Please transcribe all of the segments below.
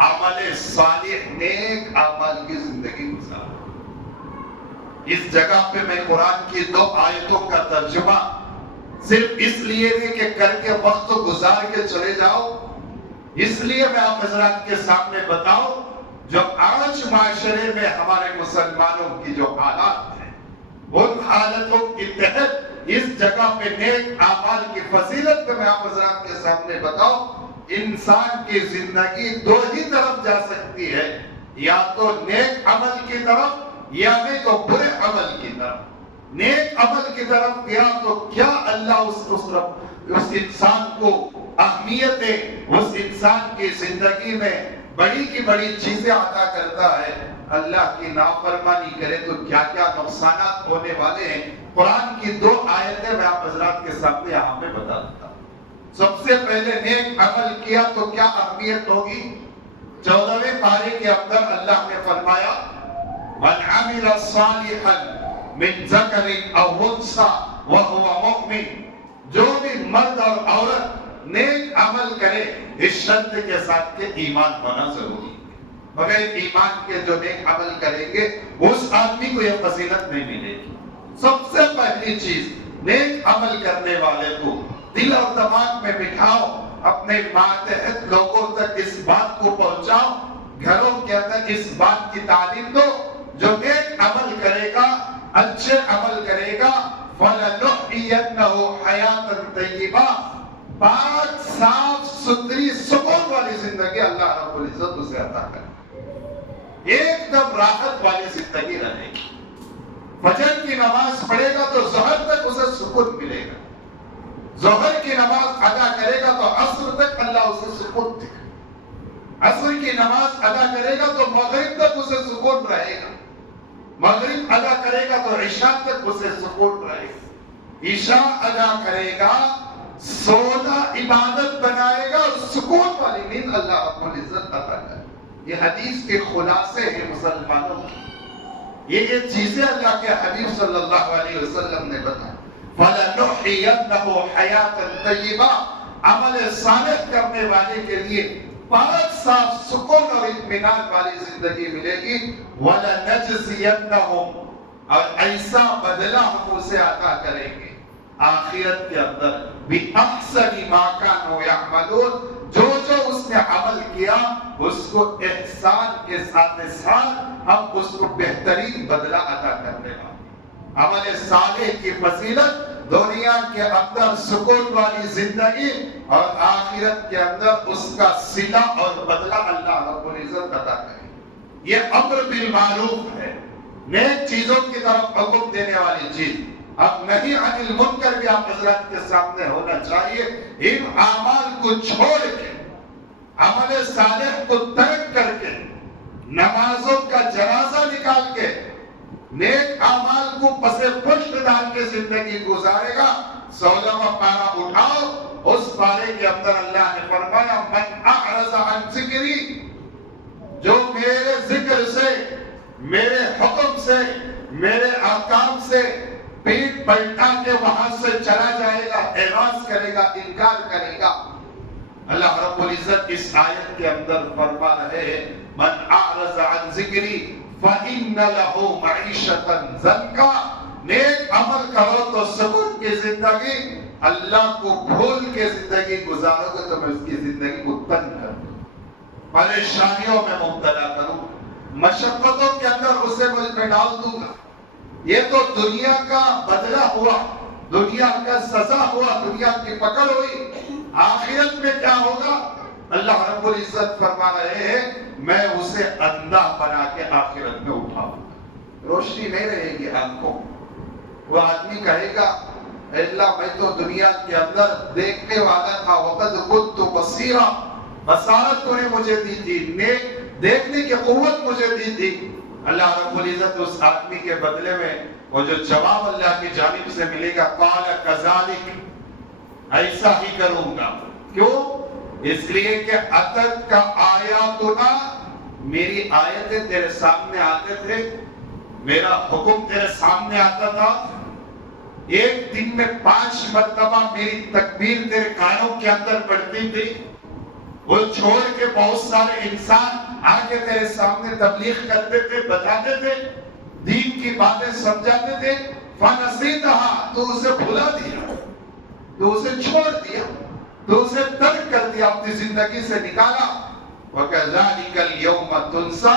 عمل صالح نیک اعمال کی زندگی گزارو۔ اس جگہ پہ میں قرآن کی 2 آیتوں کا ترجمہ صرف اس لیے نہیں کہ کر کے وقت گزار کے چلے جاؤ، اس لیے میں آپ حضرات کے سامنے بتاؤں جو آج معاشرے میں ہمارے مسلمانوں کی جو حالات ہیں، ان حالتوں کے تحت اس جگہ پہ نیک اعمال کی فضیلت پہ میں آپ حضرات کے سامنے بتاؤں، انسان کی زندگی 2 ہی طرف جا سکتی ہے، یا تو نیک عمل کی طرف یا نہیں تو برے عمل کی طرف۔ نیک عمل کی طرف گیا تو کیا اللہ اس انسان کو اہمیت دے، اس انسان کی زندگی میں بڑی کی بڑی چیزیں عطا کرتا ہے۔ اللہ کی نافرمانی کرے تو کیا کیا نقصانات ہونے والے ہیں۔ قرآن کی 2 آیتیں میں آپ حضرات کے سامنے یہاں پہ بتا دیتا ہوں۔ سب سے پہلے نیک عمل کیا تو کیا اہمیت ہوگی؟ 14ویں پارے کے اندر اللہ نے فرمایا من عمل صالحا من ذکر او انثى وهو مؤمن، جو بھی مرد اور عورت نیک عمل کرے اس شرط کے ساتھ کہ ایمان ہونا ضروری ہے، بغیر ایمان کے جو نیک عمل کریں گے اس آدمی کو یہ فضیلت نہیں ملے گی۔ سب سے پہلی چیز نیک عمل کرنے والے کو دل اور دماغ میں بٹھاؤ، اپنے ماتحت لوگوں تک اس بات کو پہنچاؤ، گھروں کے اندر اس بات کی تعلیم دو، جو نیک عمل کرے گا، اچھے عمل کرے گا، فَلَنُحْيِيَنَّهُ حَيَاةً طَيِّبَةً، پاک صاف ستھری سکون والی زندگی اللہ رب العزت اسے عطا کرے، ایک دم راحت والی زندگی رہے گی۔ فجر کی نماز پڑھے گا تو ظہر تک اسے سکون ملے گا، ظہر کی نماز ادا کرے گا تو عصر تک اللہ اسے سکون دے گا، عصر کی نماز ادا کرے گا تو مغرب تک اسے سکون رہے گا، مغرب ادا کرے گا تو عشاء تک اسے سکون رہے گا، عشاء ادا کرے گا سونا عبادت بنائے گا اور سکون والی نیند اللہ رب العزت عطا کرے۔ یہ حدیث کے خلاصے ہیں مسلمانوں کی، یہ چیزیں اللہ کے حبیب صلی اللہ علیہ وسلم نے بتائی۔ فَلَنُحْيِيَنَّهُ حَيَاةً طَيِّبَةً، عمل صالح کرنے والے کے لیے پاک صاف سکون اور اطمینان والی زندگی ملے گی۔ وَلَنَجْزِيَنَّهُمْ، اور ایسا بدلہ ہم اسے عطا کریں گے آخرت کے اندر بِأَحْسَنِ مَا كَانُوا يَعْمَلُونَ، جو جو اس نے عمل کیا اس کو احسان کے ساتھ ساتھ ہم اس کو بہترین بدلہ عطا کرنے والے۔ عمل صالح کی فضیلت دنیا کے اندر سکون والی زندگی اور آخرت کے اندر اس کا صلہ اور بدلہ اللہ رب العزت عطا کرے۔ یہ امر بالمعروف ہے، نیک چیزوں کی طرف حکم دینے والی چیز۔ اب نہی عن المنکر بھی آپ حضرات کے سامنے ہونا چاہیے۔ ان اعمال کو چھوڑ کے، عمل صالح کو ترک کر کے، نمازوں کا جنازہ نکال کے، نیک اعمال کو پس پشت ڈال کے زندگی گزارے گا۔ 16واں پارہ اٹھاؤ، اس پارے کے اندر اللہ نے فرمایا من اعرض عن ذکری، جو میرے ذکر سے، میرے حکم سے، میرے احکام سے پیٹ پلٹا کے وہاں سے چلا جائے گا، اعراض کرے گا، انکار کرے گا۔ اللہ رب العزت اس آیت کے اندر فرما رہے ہیں من اعرض عن ذکری فَإِنَّ لَهُ مَعِيشَةً ضَنْكًا، نیک عمل کرو تو سکون کی زندگی، اللہ کو بھول کے زندگی گزارو گے تو میں اس کی زندگی کو تنگ کر دوں، پریشانیوں میں مبتلا کروں، مشقتوں کے اندر اسے میں ڈال دوں گا۔ یہ تو دنیا کا بدلہ ہوا، دنیا کا سزا ہوا، دنیا کی پکڑ ہوئی۔ آخرت میں کیا ہوگا؟ اللہ رب العزت فرما رہے ہیں میں اسے اندھا بنا کے آخرت میں اٹھاؤں گا، روشنی نہیں رہے گی آنکھوں۔ وہ آدمی کہے گا اے اللہ میں تو دنیا کے اندر دیکھنے والا تھا، وقد كنت بصیرا، بصارت تو نے مجھے دی تھی، نیک دیکھنے کی قوت مجھے دی تھی۔ اللہ رب العزت اس آدمی کے بدلے میں وہ جو جواب اللہ کی جانب سے ملے گا قال كذلك، ایسا ہی کروں گا۔ کیوں؟ اس لیے کہ اتت کا آیاتنا، میری آیتیں تیرے سامنے آتے تھے، میرا حکم تیرے سامنے آتا تھا، ایک دن میں 5 مرتبہ میری تکبیر تیرے کانوں کے اندر پڑتی تھی، وہ چھوڑ کے بہت سارے انسان آگے تیرے سامنے تبلیغ کرتے تھے، بتاتے تھے، دین کی باتیں سمجھاتے تھے، فَنَسِيتَهَا، تو اسے بھلا دیا، تو اسے چھوڑ دیا، تو اسے ترک کر دیا، اپنی زندگی سے نکالا۔ وَكَذَلِكَ الْيَوْمَ تُنْسَى،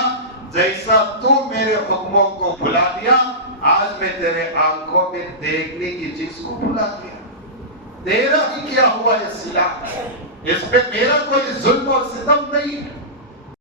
جیسا تو میرے حکموں کو بھلا دیا، آج میں تیرے آنکھوں میں دیکھنے کی چیز کو بھلا دیا۔ تیرا ہی کیا ہوا یہ صلح، اس پہ میرا کوئی ظلم اور ستم نہیں ہے۔